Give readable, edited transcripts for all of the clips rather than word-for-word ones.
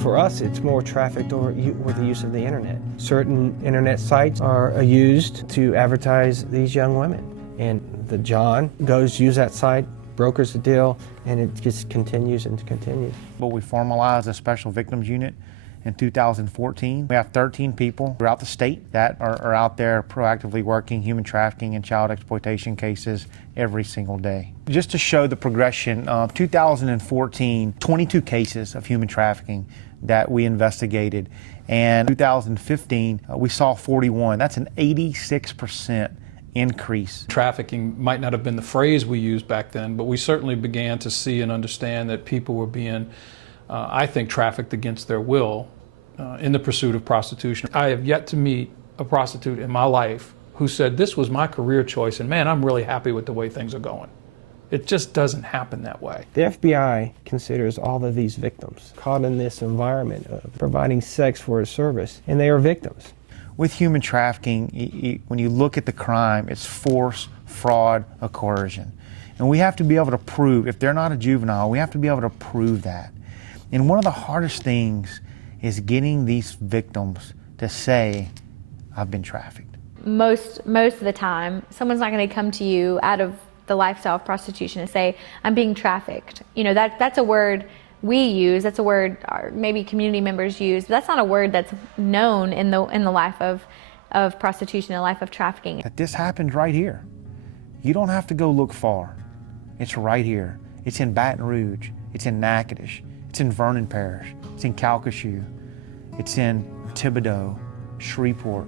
For us, it's more trafficked with the use of the internet. Certain internet sites are used to advertise these young women. And the John goes use that site, brokers the deal, and it just continues and continues. But we formalized a special victims unit in 2014. We have 13 people throughout the state that are out there proactively working human trafficking and child exploitation cases every single day. Just to show the progression, 2014, 22 cases of human trafficking that we investigated, and 2015, we saw 41. That's an 86% increase. Trafficking might not have been the phrase we used back then, but we certainly began to see and understand that people were being, I think, trafficked against their will in the pursuit of prostitution. I have yet to meet a prostitute in my life who said, this was my career choice, and man, I'm really happy with the way things are going. It just doesn't happen that way. The FBI considers all of these victims caught in this environment of providing sex for a service, and they are victims. With human trafficking, when you look at the crime, it's force, fraud, or coercion. And we have to be able to prove, if they're not a juvenile, we have to be able to prove that. And one of the hardest things is getting these victims to say, I've been trafficked. Most of the time, someone's not going to come to you out of the lifestyle of prostitution and say, I'm being trafficked. You know, that's a word we use, that's a word maybe community members use, but that's not a word that's known in the life of prostitution, the life of trafficking. That this happens right here. You don't have to go look far. It's right here. It's in Baton Rouge. It's in Natchitoches. It's in Vernon Parish. It's in Calcasieu. It's in Thibodaux, Shreveport.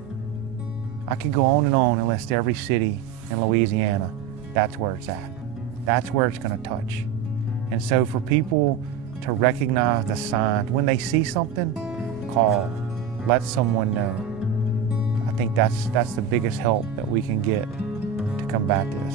I could go on and list every city in Louisiana. That's where it's at. That's where it's going to touch. And so for people to recognize the signs, when they see something, call, let someone know. I think that's the biggest help that we can get to combat this.